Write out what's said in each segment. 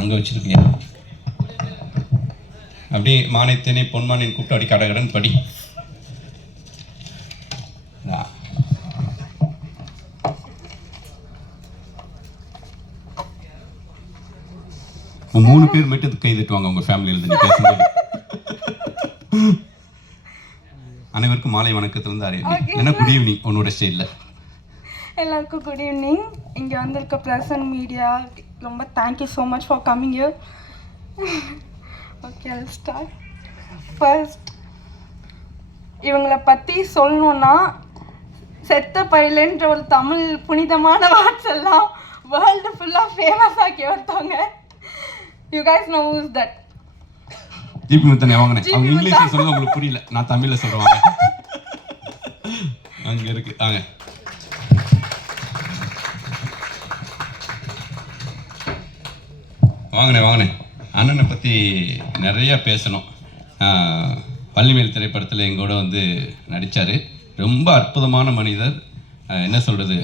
அங்கே வச்சிருக்கீங்க அப்படியே மானியத்தேனே பொன்மானின் கூப்பிட்டு அப்படி கடகடன் படி. மூணு பேர் மட்டும் கை தட்டுவாங்க உங்க ஃபேமிலியில இருந்து பேசும்போது. அனைவருக்கும் மாலை வணக்கத்திலிருந்து அறியணும் என்ன குட் ஈவினிங் உன்னோட ஸ்டைலில்? எல்லாருக்கும் குட் ஈவினிங். இங்கே வந்திருக்க ப்ரெஸ் அண்ட் மீடியா ரொம்ப thank you so much for coming you okay start first இவங்கள பற்றி சொல்லணுன்னா செத்த பயிலன்ற ஒரு தமிழ் புனிதமான வாட்ஸ் எல்லாம் வேர்ல்டு ஃபுல்லாக ஃபேமஸ் ஆக்கி ஒருத்தவங்க. You guys know is that G P முத்தனை வாங்கினேன் அவங்க. இங்கிலீஷ்ல சொல்ல உங்களுக்கு புரியல. நான் தமிழ்ல சொல்றேன் அங்க இருக்கு. வாங்க. வாங்கினேன் வாங்கினேன் அண்ணனை பற்றி நிறையா பேசணும். ஆஹ், வள்ளிமேல் திரைப்படத்தில் எங்கூட வந்து நடித்தார் ரொம்ப அற்புதமான மனிதர். என்ன சொல்கிறது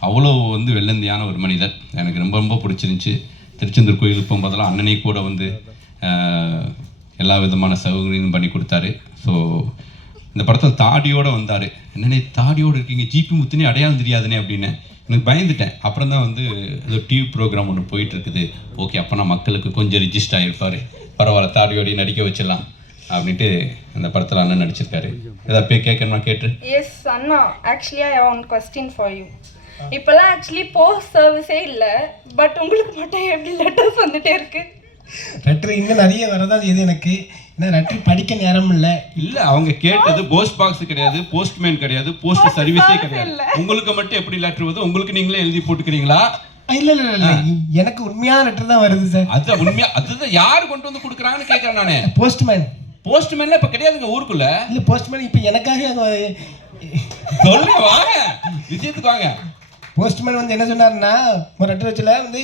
அவ்வளோ வந்து வெள்ளந்தியான ஒரு மனிதர். எனக்கு ரொம்ப ரொம்ப பிடிச்சிருந்துச்சி. திருச்செந்தூர் கோயிலுக்கு போகும்போதெல்லாம் அண்ணனே கூட வந்து எல்லா விதமான சௌகரியமும் பண்ணி கொடுத்தாரு. ஸோ இந்த படத்தில் தாடியோட வந்தார். என்னண்ணே தாடியோடு இருக்கீங்க. ஜிபி முத்துனே அடையாளம் தெரியாதுனே அப்படின்னு. எனக்கு பயந்துட்டேன். அப்புறம் தான் வந்து ஏதோ டிவி ப்ரோக்ராம் ஒன்று போயிட்டு இருக்குது ஓகே அப்போனா மக்களுக்கு கொஞ்சம் ரிஜிஸ்டர் ஆகிருப்பார் பரவாயில்ல தாடியோடி நடிக்க வச்சிடலாம் அப்படின்ட்டு இந்த படத்தில் அண்ணன் நடிச்சிருக்காரு. ஏதாவது போய் கேட்கணுமா கேட்டு? Yes Anna. Actually I one question for you இப்போல்லாம் ஆக்சுவலி போஸ்ட் சர்வீஸே இல்லை. பட் உங்களுக்கு மட்டும் எப்படி லெட்டர்ஸ் வந்துட்டே இருக்கு? லெட்டர் இன்னும் நிறைய வரதான் செய்யுது எனக்கு. லெட்டர் படிக்க நேரம் இல்லை இல்ல அவங்க கேட்டது போஸ்ட் பாக்ஸ் கிடையாது போஸ்ட்மேன் கிடையாது போஸ்ட் சர்வீஸே கிடையாது. உங்களுக்கு மட்டும் எப்படி லெட்டர் வருது உங்களுக்கு நீங்களே எழுதி போட்டுக்கிறீங்களா? இல்லை இல்லை இல்லை எனக்கு உண்மையான லெட்டர் தான் வருது சார் அது உண்மையா அதுதான் யார் கொண்டு வந்து கொடுக்குறாங்கன்னு கேட்கறேன் நானு. போஸ்ட்மேன் போஸ்ட்மேன்ல இப்ப கிடையாதுங்க ஊருக்குள்ள. இல்லை போஸ்ட்மேன் இப்போ எனக்காக சொல்லுங்க வாங்க. விஷயத்துக்கு வாங்க. போஸ்ட்மேன் வந்து என்ன சொன்னாருன்னா ஒரு லெட்டர் வச்சுல வந்து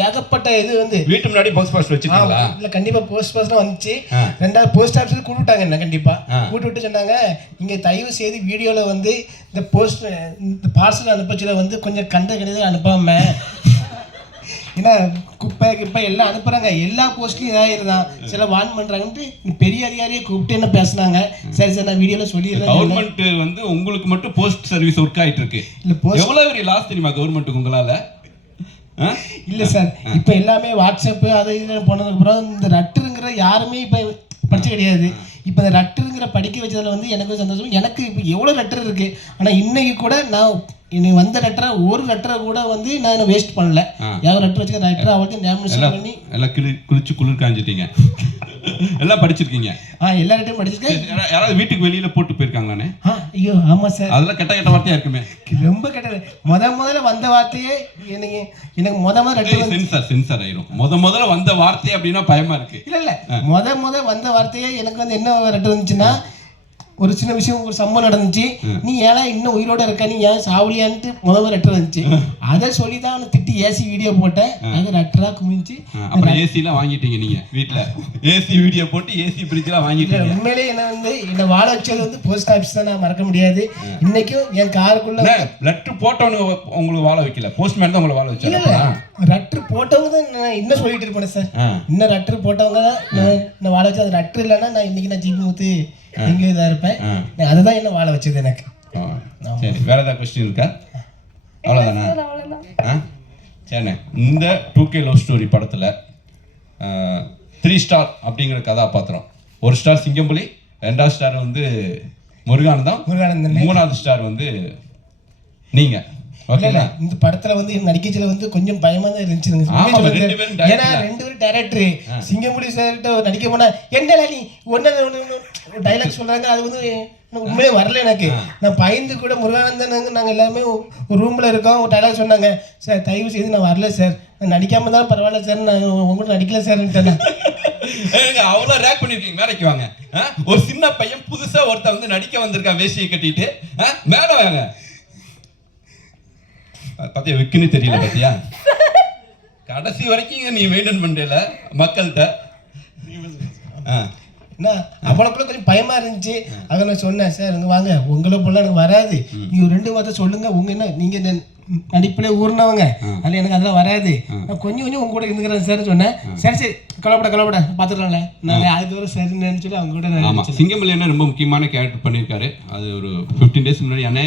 ஏகப்பட்ட இது வந்து வீட்டு முன்னாடி போஸ்ட் பாக்ஸ் வச்சிருக்கீங்களா இல்ல கண்டிப்பா போஸ்ட் பாஸ்லாம் வந்துச்சு. ரெண்டாவது போஸ்ட் ஆஃபீஸில் கூட்டு விட்டாங்க என்ன கண்டிப்பா ஆ. கூட்டு விட்டு சொன்னாங்க நீங்க தயவு செய்து வீடியோல வந்து இந்த போஸ்ட் இந்த பார்சல் அனுப்பச்சுல வந்து கொஞ்சம் கண்ட கிடையாது அனுப்பாம ஏன்னா குப்பை கிப்பை எல்லாம் அனுப்புறாங்க. எல்லா போஸ்ட்லையும் இதாயிருதான். சில வான் பண்றாங்கன்ட்டு பெரிய அதிகாரியை கூப்பிட்டு என்ன பேசுனாங்க? சரி சார் நான் வீடியோல சொல்லிடுறேன். கவர்மெண்ட் வந்து உங்களுக்கு மட்டும் போஸ்ட் சர்வீஸ் ஒர்க் ஆயிட்டு இருக்கு இல்ல போஸ்ட் எவ்வளவு பெரிய லாஸ் தெரியுமா கவர்மெண்ட்டுக்கு உங்களால? இல்ல சார். இப்போ எல்லாமே வாட்ஸ்அப் அது இது போனதுக்கு அப்புறம் இந்த ரட்டுங்கிற யாருமே இப்போ படிச்சு கிடையாது. இப்போ இந்த ரட்டுங்கிற படிக்க வச்சதுல வந்து எனக்கு சந்தோஷம். எனக்கு இப்போ எவ்வளோ லெட்டர் இருக்கு. ஆனால் இன்னைக்கு கூட நான் இன்னைக்கு வந்த லெட்டரை ஒரு லெட்டரை கூட வந்து நான் வேஸ்ட் பண்ணல. யாரும் லெட்டர் வச்சுக்க லெட்டரை ஞாபகம் எல்லாம் பண்ணி எல்லாம் கிளி குளிச்சு குளிர் காஞ்சிட்டீங்க. எல்லாம் படிச்சிருக்கீங்க. ஆ எல்லா லெட்டரும் படிச்சிருக்கேன் யாரா- யாராவது வீட்டுக்கு வெளியில போட்டு போயிருக்காங்களானே? ஐயோ ஆமாம் சார் அதெல்லாம் கெட்ட கெட்ட வார்த்தையா இருக்குமே. ரொம்ப கெட்டது முத முதல்ல வந்த வார்த்தையே எனக்கு எனக்கு முத முத லெட்டர் வந்து சென்சார் சென்சார் ஆயிரும். முத முதல்ல வந்த வார்த்தை அப்படின்னா பயமா இருக்கு. இல்ல இல்ல. முத முத வந்த வார்த்தையே எனக்கு வந்து என்ன லெட்டர் வந்துச்சுன்னா ஒரு சின்ன விஷயம் ஒரு சம்பவம் நடந்துச்சு. நீ ஏன் இன்னும் உயிரோட இருக்க நீ ஏன் சாவலியான்ட்டு முத முத லெட்டர் வந்துச்சு. அதை சொல்லி தான் திட்டி ஏசி வீடியோ போட்டேன். அது லெட்டரா குமிஞ்சு அப்புறம் ஏசி எல்லாம் வாங்கிட்டீங்க நீங்க வீட்ல. ஏசி வீடியோ போட்டு ஏசி இல்ல, வாங்கிட்டீங்க. உண்மையிலேயே என்ன வந்து என்னை வாழ வச்சது வந்து போஸ்ட் ஆஃபீஸ் தான் நான் மறக்க முடியாது. இன்னைக்கும் என் காருக்குள்ள லெட்டர் போட்டவனுங்க உங்களுக்கு வாழ வைக்கல. போஸ்ட்மேன் தான் உங்களை வாழ இல்ல லெட்டர் போட்டவங்க தான் நான் இன்னும் சொல்லிட்டு இருப்பேன் சார். இன்னும் லெட்டர் போட்டவங்க தான் நான் வாழ வச்சது. லெட்டர் இல்லைன்னா நான் இன்னைக்கு நான் ஜிபி முத்து. எங்கேயோ இதாக இருப்பேன். ஆ. அதுதான் என்ன வாழ வச்சது எனக்கு? சரி வேற ஏதாவது கொஸ்டின் இருக்கா? அவ்வளோதானா ஆ? சரிண்ணே. இந்த டூ கே லவ் ஸ்டோரி படத்தில் த்ரீ ஸ்டார் அப்படிங்கிற கதாபாத்திரம். ஒரு ஸ்டார் சிங்கம்புலி ரெண்டாவது ஸ்டார் வந்து முருகானந்தம் முருகானந்தம். மூணாவது ஸ்டார் வந்து நீங்க. இல்ல, இல்ல, ஓகேங்களா இந்த படத்துல வந்து நடிக்கச்சில வந்து கொஞ்சம் பயமா தான் director ஏன்னா. ரெண்டு பேரும் டேரக்டர் சிங்கமுடி சார்கிட்ட நடிக்க போனா என்னடா நீ? ஒன்னு டைலாக் சொல்றாங்க. அது வந்து உண்மையே வரல எனக்கு. நான் பயந்து கூட முருகானந்தன் நாங்க- எல்லாமே ஒரு ரூம்ல இருக்கோம். ஒரு டைலாக் சொன்னாங்க. சார் தயவு செய்து நான் வரல சார் நான் நடிக்காம தான் பரவாயில்ல சார் நான் உங்கள்கிட்ட நடிக்கல சார்ன்ட்டேன் அவ்வளோ ரேக் பண்ணிருக்கீங்க. மேலைக்கு வாங்க? ஒரு சின்ன பையன் புதுசா ஒருத்தன் வந்து நடிக்க வந்திருக்கான் வேஷ்டியை கட்டிட்டு? மேல வாங்க. பத்தியா விக்குன்னு தெரியல பத்தியா? கடைசி வரைக்கும் நீ மெயின்டைன் பண்ணல மக்கள்கிட்ட. என்ன அவளுக்குள்ள கொஞ்சம் பயமா இருந்துச்சு. அதை நான் சொன்னேன் சார் இங்க வாங்க. உங்களை போல எனக்கு வராது. நீங்க ரெண்டு வார்த்தை சொல்லுங்க. உங்க என்ன நீங்க நடிப்புல ஊர்னவங்க. அதில் எனக்கு அதெல்லாம் வராது. நான் கொஞ்சம் கொஞ்சம் உங்க கூட இருந்துக்கிறேன் சார் சொன்னேன். சரி சரி. கலப்பட கலப்பட. பார்த்துக்கலாம்ல நான் அதுக்கு ஒரு சரி நினைச்சிட்டு அவங்க கூட நான் ஆமாம் அண்ணன் ரொம்ப முக்கியமான கேரக்டர் பண்ணியிருக்காரு. அது ஒரு ஃபிஃப்டீன் டேஸ் முன்னாடி அண்ணே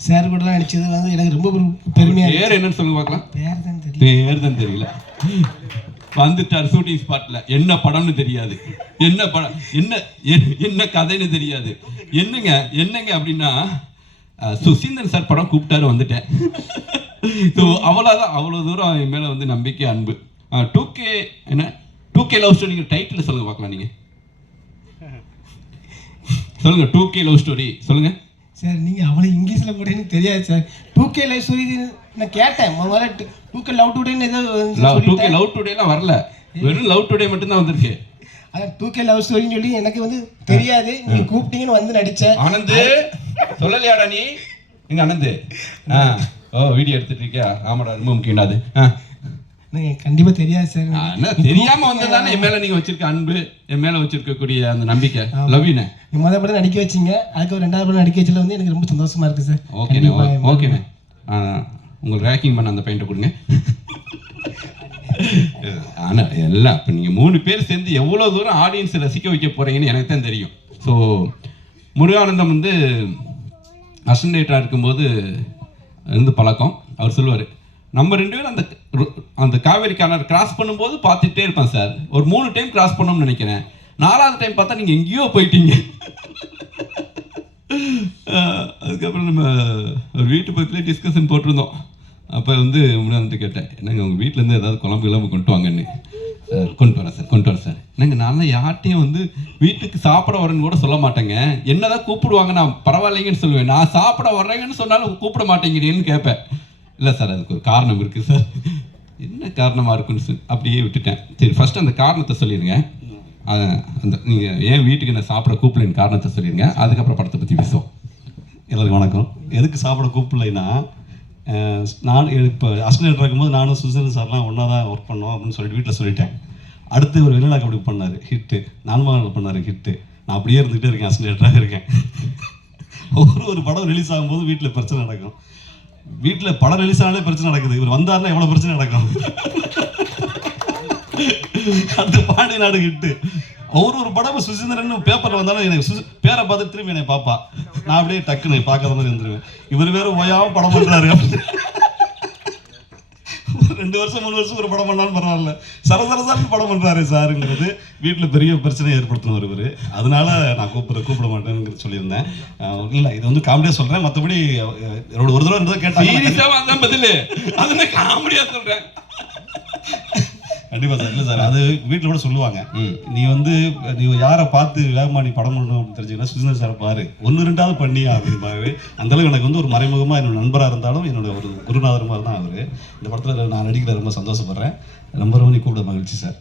சார் கூடலாம் நடிச்சது வந்து எனக்கு ரொம்ப பெருமையாக பேர் என்னன்னு சொல்லுங்க பார்க்கலாம். பேர் தான் தெரியல. பேர் தான் தெரியல. வந்துட்டார் ஷூட்டிங் ஸ்பாட்ல. என்ன படம்னு தெரியாது. என்ன படம் என்ன என்ன கதைன்னு தெரியாது. என்னங்க என்னங்க அப்படின்னா அஹ், சுசீந்திரன் சார் படம் கூப்பிட்டாரு வந்துட்டேன். ஸோ அவ்வளோதான் அவ்வளோ தூரம் என் மேலே வந்து நம்பிக்கை அன்பு. டூ கே என்ன? Two K love story title சொல்லுங்க பார்க்கலாம் நீங்க. சொல்லுங்க டூ கே லவ் ஸ்டோரி சொல்லுங்க. சார் நீங்கள் அவ்வளோ இங்கிலீஷில் போட்டேன்னு தெரியாது sir. Two K life story நான் கேட்டேன். முதல்ல டூ கே லவ் டுடேன்னு ஏதோ டூ கே லவ் டுடேலாம் வரல. வெறும் லவ் டுடே மட்டும்தான் வந்திருக்கு. அதான் டூ கே லவ் ஸ்டோரின்னு சொல்லி எனக்கு வந்து தெரியாது. நீங்கள் கூப்பிட்டீங்கன்னு வந்து நடித்தேன் ஆனந்து சொல்லலையாடா நீ? எங்க ஆனந்து? ஆ. ஓ வீடியோ எடுத்துட்டு இருக்கியா? ஆமாடா ரொம்ப முக்கியம்டா அது. ஆ. எனக்கு கண்டிப்பாக தெரியாது சார். தெரியாம வந்ததானே என் மேல நீங்க வச்சிருக்க அன்பு என் மேல வச்சிருக்கக்கூடிய அந்த நம்பிக்கை. லவ் யூனே நீ முதல் படம் நடிக்க வச்சீங்க. அதுக்கு ஒரு ரெண்டாவது படம் நடிக்க வச்சதுல வந்து எனக்கு ரொம்ப சந்தோஷமா இருக்கு சார். ஓகேண்ணே ஓகேண்ணே உங்களுக்கு ரேக்கிங் பண்ண அந்த பையன்ட்ட கொடுங்க. ஆனா எல்லாம் இப்போ நீங்கள் மூணு பேர் சேர்ந்து எவ்வளோ தூரம் ஆடியன்ஸ் ரசிக்க வைக்க போறீங்கன்னு எனக்கு தான் தெரியும். ஸோ முருகானந்தம் வந்து அசன்டேட்டராக இருக்கும்போது இருந்து பழக்கம். அவர் சொல்லுவார் நம்ம ரெண்டு பேரும் அந்த அந்த காவேரி கிணறு கிராஸ் பண்ணும்போது பார்த்துட்டே இருப்பேன் சார் ஒரு மூணு டைம் கிராஸ் பண்ணணும்னு நினைக்கிறேன். நாலாவது டைம் பார்த்தா நீங்கள் எங்கேயோ போயிட்டீங்க. அதுக்கப்புறம் நம்ம ஒரு வீட்டு பக்கத்துலேயே டிஸ்கஷன் போட்டிருந்தோம். அப்போ வந்து முன்னாடி கேட்டேன் என்னங்க உங்கள் வீட்டிலேருந்து ஏதாவது குழம்பு கிளம்பு கொண்டு வாங்கன்னு. "சார், கொண்டு வரேன் சார் கொண்டு வரேன் சார் என்னங்க நான் யார்ட்டையும் வந்து வீட்டுக்கு சாப்பிட வரேன்னு கூட சொல்ல மாட்டேங்க. என்னதான் கூப்பிடுவாங்க நான் பரவாயில்லைங்கன்னு சொல்லுவேன். நான் சாப்பிட வர்றேங்கன்னு சொன்னாலும் கூப்பிட மாட்டேங்கிறேன்னு கேட்பேன். இல்லை சார் அதுக்கு ஒரு காரணம் இருக்குது சார். என்ன காரணமாக இருக்குன்னு சொல்லி அப்படியே விட்டுட்டேன். சரி ஃபர்ஸ்ட் அந்த காரணத்தை சொல்லிடுங்க. அந்த நீங்கள் ஏன் வீட்டுக்கு நான் சாப்பிட கூப்பிடலன்னு காரணத்தை சொல்லிடுங்க. அதுக்கப்புறம் படத்தை பற்றி பேசுவோம். எல்லாருக்கும் வணக்கம். எதுக்கு சாப்பிட கூப்பிடலைன்னா நான் இப்போ அஸ்டேட் இருக்கும்போது நானும் சுசன் சார்லாம் ஒன்றா தான் ஒர்க் பண்ணோம் அப்படின்னு சொல்லிட்டு வீட்டில் சொல்லிட்டேன். அடுத்து ஒரு வெளிநாடு கபடி பண்ணார் ஹிட்டு நான்மகனில் பண்ணார் ஹிட்டு நான் அப்படியே இருந்துகிட்டே இருக்கேன் அஸ்டேட்டராக இருக்கேன். ஒரு ஒரு படம் ரிலீஸ் ஆகும்போது வீட்டில் பிரச்சனை நடக்கும். வீட்டில் படம் ரிலீஸ் ஆனாலே பிரச்சனை நடக்குது. இவர் வந்தார்னா எவ்வளோ பிரச்சனை நடக்கும்? அந்த பாண்டிய நாடு ஹிட்டு. ஒரு ஒரு படமும் சுசீந்திரன் பேப்பர்ல வந்தாலும் எனக்கு சுசி பேரை பார்த்து திரும்பி என்னை பாப்பா நான் அப்படியே டக்குன்னு பார்க்காத மாதிரி வந்துடுவேன் இவர் வேற ஓயாவும் படம் பண்ணுறாரு அப்படின்னு. ரெண்டு வருஷம் மூணு வருஷம் ஒரு படம் பண்ணாலும் பரவாயில்ல. சரசரசான்னு படம் பண்ணுறாரு சாருங்கிறது வீட்டில் பெரிய பிரச்சனை ஏற்படுத்தினவர் இவர். அதனால நான் கூப்பிட கூப்பிட மாட்டேன்னு சொல்லியிருந்தேன். இல்லை இல்ல இது வந்து காமெடியா சொல்றேன். மற்றபடி என்னோட ஒரு தடவை இருந்ததை கேட்டாங்க. அதான் பதில். அது காமெடியாக சொல்கிறேன் கண்டிப்பா சார். இல்லை சார் அது வீட்டில் கூட சொல்லுவாங்க. நீ வந்து நீ யாரை பார்த்து வேகமா நீ படம் பண்ணணும் அப்படின்னு தெரிஞ்சுக்கினா சுஜிந்தர் சார் பாரு. ஒன்று ரெண்டாவது பண்ணியா அப்படிம்பாரு அந்த அளவுக்கு எனக்கு வந்து ஒரு மறைமுகமா என்னோட நண்பராக இருந்தாலும் என்னோட ஒரு குருநாதர் மாதிரி தான் அவர். இந்த படத்தில் நான் நடிக்கிற ரொம்ப சந்தோஷப்படுறேன். ரொம்ப ரொம்ப நீ கூப்பிட மகிழ்ச்சி சார்.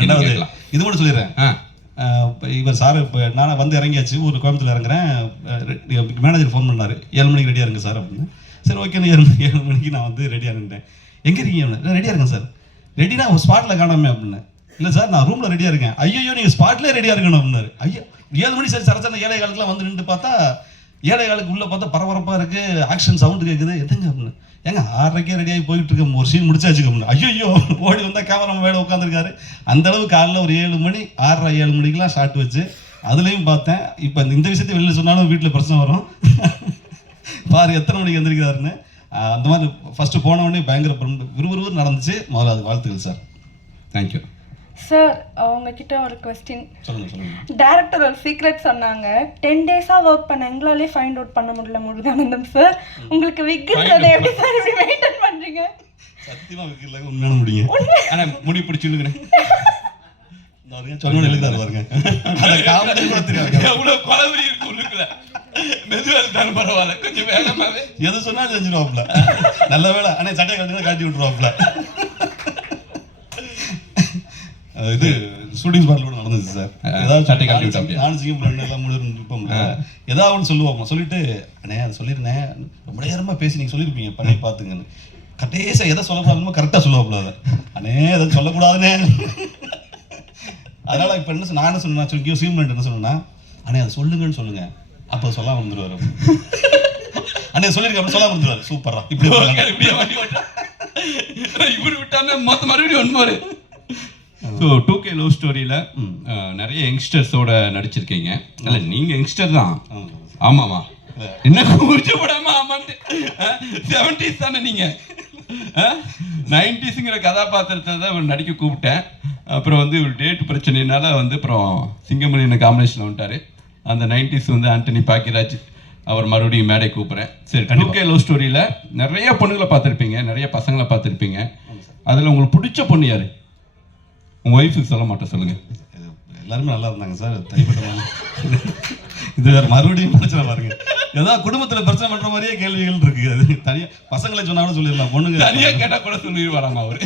ரெண்டாவது இது மட்டும் சொல்லிடுறேன். இவர் சார் இப்போ நான் வந்து இறங்கியாச்சு ஒரு கோயம்புத்தூர் இறங்குறேன். மேனேஜர் ஃபோன் பண்ணாரு. ஏழு மணிக்கு ரெடியாக இருங்க சார் அப்படின்னு. சரி ஓகே ஏழு ஏழு மணிக்கு நான் வந்து ரெடியாக இருந்தேன் எங்கே இருக்கீங்க ரெடியாக இருக்கேன் சார் ரெடினா ஸ்பாட்டில் காணாமே அப்படின்னு. இல்லை சார் நான் ரூமில் ரெடியாக இருக்கேன். ஐயோ நீங்கள் ஸ்பாட்லேயே ரெடியாக இருக்கணும் அப்படின்னாரு. ஐயோ ஏழு மணி சரி சரச்சன ஏழை காலத்துலாம் வந்து நின்று பார்த்தா ஏழை காலுக்கு உள்ளே பார்த்தா பரபரப்பாக இருக்குது ஆக்ஷன் சவுண்டு கேட்குது எதுங்க அப்படின்னு. ஏங்க ஆறரைக்கே ரெடியாகி போயிட்டு இருக்க ஒரு சீன் முடிச்சாச்சு அப்படின்னு. ஐயோ ஓடி வந்தால் கேமரா மேலே உட்காந்துருக்காரு அந்த அளவு காலைல ஒரு ஏழு மணி ஆறரை ஏழு மணிக்கெலாம் ஷார்ட் வச்சு அதுலேயும் பார்த்தேன். இப்போ இந்த இந்த விஷயத்தை வெளியில் சொன்னாலும் வீட்டில் பிரச்சனை வரும். பாரு எத்தனை மணிக்கு எந்திரிக்கிறாருன்னு அந்த மாதிரி ஃபர்ஸ்ட் போன உடனே பயங்கர விறுவிறுவிறு நடந்துச்சு. முதல்ல அது வாழ்த்துக்கள் சார் தேங்க்யூ சார் உங்ககிட்ட ஒரு கொஸ்டின் சொல்லுங்க சொல்லுங்க. டேரக்டர் ஒரு சீக்ரெட் சொன்னாங்க. டென் டேஸாக ஒர்க் பண்ண எங்களாலே ஃபைண்ட் அவுட் பண்ண முடியல முருகானந்தம் சார் உங்களுக்கு விக் இருக்கிறத எப்படி சார் இப்படி மெயின்டைன் பண்ணுறீங்க சத்தியமா வைக்கல உண்மையான முடியுங்க ஆனால் முடி பிடிச்சிருக்கிறேன் சொன்னோன்னு எழுதுறாரு பாருங்க. அந்த காமெடி கூட தெரியாது. எவ்வளவு குழம்பு இருக்கு உள்ளுக்குள்ள. மெதுவா இருந்தாலும் பரவாயில்ல. கொஞ்சம் வேகமாவே. எது சொன்னாலும் செஞ்சிருவாப்ல நல்ல வேலை அண்ணே சட்டையை கட்டி காட்டி விட்டுருவாப்ல இது ஷூட்டிங் ஸ்பாட்ல கூட நடந்துச்சு சார் ஏதாவது சட்டை எல்லாம் முடிவு ஏதாவது ஒன்று சொல்லுவோம்? சொல்லிட்டு அண்ணே அதை சொல்லிருந்தேன் ரொம்ப நேரமா பேசி நீங்க சொல்லியிருப்பீங்க பண்ணி பார்த்துங்கன்னு. எதை சொல்லக்கூடாதுமோ கரெக்டாக சொல்லுவாப்ல அதை. அண்ணே அதை சொல்லக்கூடாதுனே அதனால இப்போ என்ன சொன்ன- நான் என்ன சொன்னேன் சொல்லி என்ன சொன்னேன்னா அண்ணே அதை சொல்லுங்கன்னு சொல்லுங்க. அப்போ சொல்லாம வந்துருவாரு அண்ணே சொல்லியிருக்க சொல்லாம வந்துருவாரு சூப்பரா இப்படி. இப்படியே வண்டி. இவரு விட்டாருன்னா மொத்த மறுபடியும் ஒன்பாரு ஸோ டூ கே லவ் ஸ்டோரியில் நிறைய யங்ஸ்டர்ஸோட நடிச்சிருக்கீங்க. இல்ல நீங்க யங்ஸ்டர் தான். ஆமா. ஆமாமா என்ன கூச்ச போடாம ஆமான்ட்டு செவன்டிஸ் தானே நீங்க. நைன்டிஸுங்கிற கதாபாத்திரத்தை தான் இவர் நடிக்க கூப்பிட்டேன். அப்புறம் வந்து ஒரு டேட் பிரச்சனைனால வந்து அப்புறம் சிங்கமணியன் காம்பினேஷன் வந்துட்டாரு. அந்த நைன்டிஸ் வந்து ஆண்டனி பாக்கியராஜ் அவர் மறுபடியும் மேடை கூப்பிட்றேன். சரி டூ கே லவ் ஸ்டோரியில் நிறைய பொண்ணுங்களை பார்த்துருப்பீங்க நிறைய பசங்களை பார்த்துருப்பீங்க. அதில் உங்களுக்கு பிடிச்ச பொண்ணு யாரு? உங்கள் ஒய்ஃபுக்கு சொல்ல மாட்டேன் சொல்லுங்கள் எல்லாருமே நல்லா இருந்தாங்க சார் தனிப்பட்ட. இது வேற மறுபடியும் பிரச்சனை பாருங்க. ஏதாவது குடும்பத்துல பிரச்சனை பண்ற மாதிரியே கேள்விகள் இருக்கு. அது தனியா பசங்களை சொன்னா கூட சொல்லிடலாம் பொண்ணுங்க தனியாக கேட்டால் கூட சொல்லிடுவாராமா அவர்?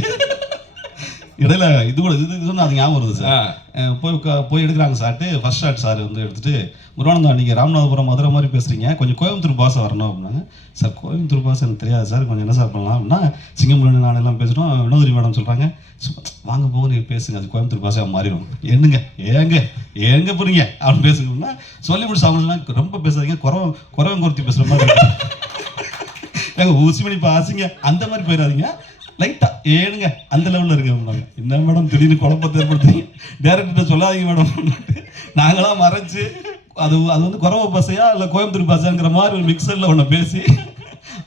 இடையில இது கூட இது இது சொன்னா அது ஞாபகம் வருது. சார். போய் போய் எடுக்கிறாங்க சார்ட்டு. ஃபர்ஸ்ட் ஷாட் சார் வந்து எடுத்துட்டு முருகானந்தா நீங்க ராமநாதபுரம் மதுரை மாதிரி பேசுறீங்க. கொஞ்சம் கோயம்புத்தூர் பாசை வரணும் அப்படின்னாங்க. சார் கோயம்புத்தூர் பாசை எனக்கு தெரியாது சார். கொஞ்சம் என்ன சார் பண்ணலாம்? அப்படின்னா சிங்கமுலன் நான் எல்லாம் பேசுகிறோம் வினோதரி மேடம் சொல்றாங்க. "சும்மா, வாங்க போக நீங்க பேசுங்க. அது கோயம்புத்தூர் பாசையாக மாறிடும். என்னங்க ஏங்க ஏங்க போறீங்க? அப்படின்னு பேசுங்கன்னா சொல்லி முடிச்சு அவங்களாம் ரொம்ப பேசாதீங்க. குறவன் குறவன் குறைத்தி பேசுற மாதிரி. ஏங்க ஊசி மணி பாசிங்க அந்த மாதிரி போயிடாதீங்க. லைட்டா ஏனுங்க அந்த லெவல்ல இருக்கிறவங்க என்ன மேடம் திடீர்னு குழப்பத்தை ஏற்படுத்துறீங்க? டேரக்டர் சொல்லாதீங்க மேடம் நாங்களாம் மறைச்சு அது அது வந்து குறவ பசையா இல்லை கோயம்புத்தூர் பஸ்ஸாங்கிற மாதிரி ஒரு மிக்சரில் ஒன்று பேசி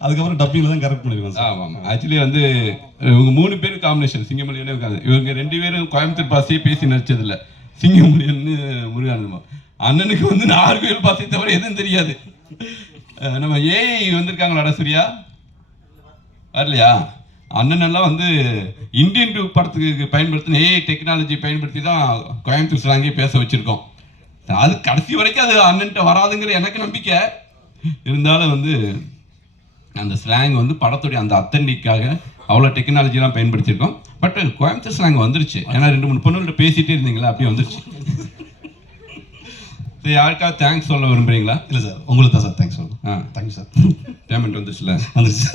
அதுக்கப்புறம் டப்பிங்கில் தான் கரெக்ட் பண்ணிருக்கோம் சார். ஆமாம் ஆக்சுவலி வந்து இவங்க மூணு பேர் காம்பினேஷன் சிங்கமணியனே இருக்காது இவங்க ரெண்டு பேரும் கோயம்புத்தூர் பாசையே பேசி நடிச்சதில்ல. சிங்கமணியன்னு முருகானந்தமா அண்ணனுக்கு வந்து நாகர்கோவில் பாசை தவிர எதுவும் தெரியாது. நம்ம ஏஐ வந்திருக்காங்களாடா சூர்யா? வரலையா? அண்ணன் எல்லாம் வந்து இந்தியன் டூ படத்துக்கு பயன்படுத்தின ஏஐ டெக்னாலஜி பயன்படுத்தி தான் கோயம்புத்தூர் ஸ்லாங்கே பேச வச்சிருக்கோம். அது கடைசி வரைக்கும் அது அண்ணன்ட்ட வராதுங்கிற எனக்கு நம்பிக்கை. இருந்தாலும் வந்து அந்த ஸ்லாங் வந்து படத்துடைய அந்த அத்தன்டிக்காக அவ்வளோ டெக்னாலஜிலாம் பயன்படுத்தியிருக்கோம். பட் கோயம்புத்தூர் ஸ்லாங் வந்துருச்சு. ஏன்னா ரெண்டு மூணு பொண்ணுகிட்ட பேசிட்டே இருந்தீங்களா அப்படியே வந்துருச்சு. சரி யாருக்காவது தேங்க்ஸ் சொல்ல விரும்புறீங்களா? இல்லை சார் உங்களுக்கு தான் சார் தேங்க்ஸ் சொல்லுங்கள் ஆ. தேங்க்யூ சார் பேமெண்ட் வந்துச்சுல வந்துருச்சு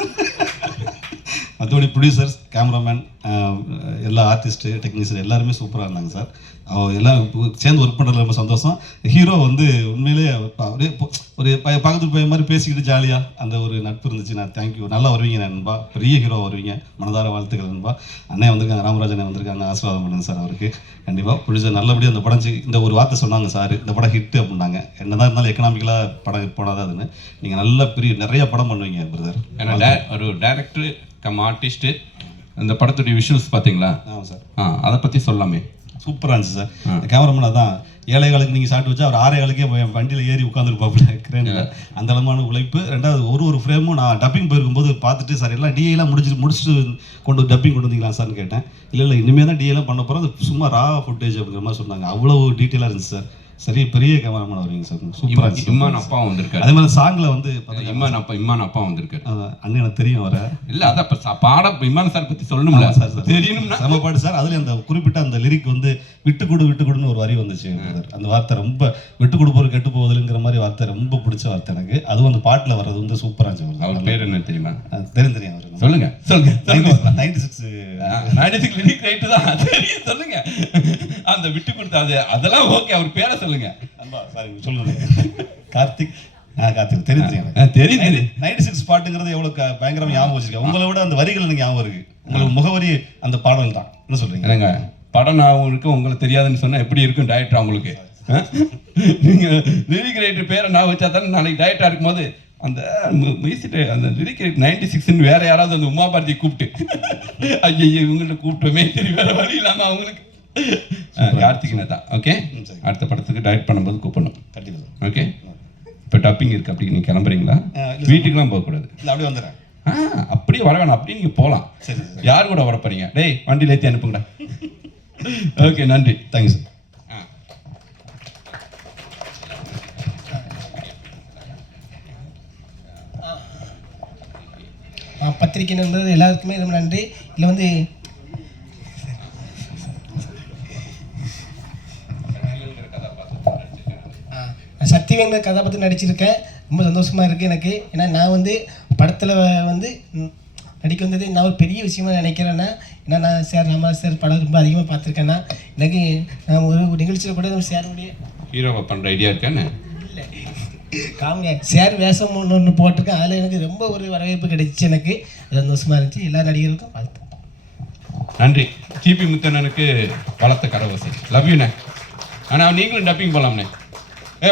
மற்றபடி ப்ரொடியூசர்ஸ் கேமராமேன் எல்லா ஆர்டிஸ்ட்டு டெக்னீஷியன் எல்லாருமே சூப்பராக இருந்தாங்க சார். அவங்க எல்லாம் சேர்ந்து ஒர்க் பண்ணுறதுல ரொம்ப சந்தோஷம். ஹீரோ வந்து உண்மையிலேயே அப்படியே ஒரு பைய பக்கத்து பையன் மாதிரி பேசிக்கிட்டு ஜாலியாக அந்த ஒரு நட்பு இருந்துச்சு. நான் தேங்க்யூ நல்லா வருவீங்க நண்பா. பெரிய ஹீரோ வருவீங்க. மனதார வாழ்த்துக்கள் நண்பா. அண்ணன் வந்திருக்காங்க ராமராஜன் வந்திருக்காங்க. ஆசீர்வாதம் பண்ணுங்க சார் அவருக்கு. கண்டிப்பாக ப்ரொடியூசர் நல்லபடியாக அந்த படம் இந்த ஒரு வார்த்தை சொன்னாங்க சார். இந்த படம் ஹிட் அப்படின்னாங்க. என்னதான் இருந்தாலும் எக்கனாமிக்கலாக படம் போனாதான் அதுன்னு. நீங்கள் நல்ல பெரிய நிறைய படம் பண்ணுவீங்க பிரதர் ஒரு டைரக்டர் கம் ஆர்டிஸ்ட்டு அந்த படத்துடைய விஷுவல்ஸ் பார்த்தீங்களா? ஆமாம் சார். ஆ அதை பற்றி சொல்லாமே. சூப்பராக இருந்துச்சு சார். கேமராமேன் அதான் ஏழை காலுக்கு நீங்கள் ஷாட் வச்சா அவர் ஆறே காலுக்கே போய் வண்டியில் ஏறி உட்காந்துருப்பாப்புல கிரேனில் அந்த அளவான உழைப்பு. ரெண்டாவது ஒரு ஒரு ஃப்ரேமும் நான் டப்பிங் போயிருக்கும்போது பார்த்துட்டு சார் எல்லாம் டிஏலாம் முடிச்சுட்டு முடிச்சுட்டு கொண்டு டப்பிங் கொண்டு வந்தீங்களா சார்னு கேட்டேன். இல்லை இல்லை இனிமேல் தான் டிஏலாம் பண்ண போகிறோம் அது சும்மா ரா ஃபுட்டேஜ் அப்படிங்கிற மாதிரி சொன்னாங்க. அவ்வளோ டீட்டெயிலாக இருந்துச்சு சார். சரி பெரிய கேமராமேன் வருவீங்க சார். சூப்பராக இம்மான் அப்பாவும் வந்திருக்காரு. அதே மாதிரி சாங்கில் வந்து இம்மான் அப்பா இம்மான் அப்பா வந்திருக்காரு. அண்ணன் எனக்கு தெரியும் வர இல்ல அதான் இப்ப பாடம் இம்மான் சார் பத்தி சொல்லணும்ல. Sir, sir. தெரியணும்னா பாட்டு சார். அதுல அந்த குறிப்பிட்ட அந்த லிரிக் வந்து விட்டு கொடு விட்டு கொடுன்னு ஒரு வரி வந்துச்சு. அந்த வார்த்தை ரொம்ப விட்டு கொடுப்போர் கெட்டு போவதுங்கிற மாதிரி வார்த்தை ரொம்ப பிடிச்ச வார்த்தை எனக்கு. அதுவும் அந்த பாட்டுல வர்றது வந்து சூப்பரா இருந்துச்சு அவர் பேர் என்ன தெரியுமா? தெரியும் தெரியும் அவர். சொல்லுங்க. சொல்லுங்க. Ninety six ninety lyric right தான். தெரியும் சொல்லுங்க. அந்த விட்டு கொடுத்த அது அதெல்லாம் ஓகே அவர் பேரை சொல்லுங்க. சொல்லுங்க கார்த்திக் கார்த்திக் தெரியும்? தெரியும் தெரியும் தெரியும் நைன்டி சிக்ஸ் பாட்டுங்கிறது எவ்வளவு பயங்கரமா ஞாபகம் வச்சிருக்கேன். உங்களை விட அந்த வரிகள் எனக்கு ஞாபகம் இருக்கு. உங்களுக்கு முகவரி அந்த பாடல் தான். என்ன சொல்றீங்க? படம் நான் இருக்கு உங்களுக்கு தெரியாதுன்னு சொன்னா எப்படி இருக்கும் டயட் அவங்களுக்கு ஆ? நீங்க லிரிக் ரைட்டர் பேரை நான் வச்சா தானே நாளைக்கு டயட்டா இருக்கும்போது அந்த மியூசிக் அந்த லிரிக் நைன்டி சிக்ஸ்னு வேற யாராவது அந்த உமா பாரதி கூப்பிட்டு ஐயோ இவங்கள்ட்ட கூப்பிட்டோமே சரி வேற வழி இல்லாம அவங்களுக்கு கார்த்திக் நேதா ஓகே அடுத்த படத்துக்கு டைரக்ட் பண்ணும்போது கூப்பிடணும். கண்டிப்பாக ஓகே இப்போ டப்பிங் இருக்குது அப்படி நீங்கள் கிளம்புறீங்களா? வீட்டுக்குலாம் போகக்கூடாது. அப்படியே வந்துடுறேன். ஆ அப்படியே வர வேணாம் அப்படியே நீங்கள் போகலாம். சரி யார் கூட வர போகிறீங்க டேய் வண்டியில் ஏற்றி அனுப்புங்கடா. ஓகே நன்றி. தேங்க்ஸ் பத்திரிகை நண்பர்கள் எல்லாருக்குமே ரொம்ப நன்றி. இல்லை வந்து சக்திவேங்கிற கதாபாத்திரம் நடிச்சிருக்கேன் ரொம்ப சந்தோஷமாக இருக்குது எனக்கு. ஏன்னா நான் வந்து படத்தில் வந்து நடிக்க வந்தது நான் ஒரு பெரிய விஷயமா நினைக்கிறேன்னா ஏன்னா நான் சார் ராமா சார் படம் ரொம்ப அதிகமாக பார்த்துருக்கேன்னா எனக்கு நான் ஒரு நிகழ்ச்சியில் கூட சாருடைய ஹீரோவை பண்ணுற ஐடியா இருக்கான்னு காமெடியா சார் வேஷம் ஒன்று ஒன்று போட்டிருக்கேன். அதில் எனக்கு ரொம்ப ஒரு வரவேற்பு கிடைச்சிச்சு எனக்கு. சந்தோஷமாக இருந்துச்சு. எல்லா நடிகர்களுக்கும் வாழ்த்து நன்றி. டிபி முத்தண்ணனுக்கு பலத்த கரவசை லவ் யூண்ணே ஆனால் நீங்களும் டப்பிங் போகலாம்ண்ணே ஏ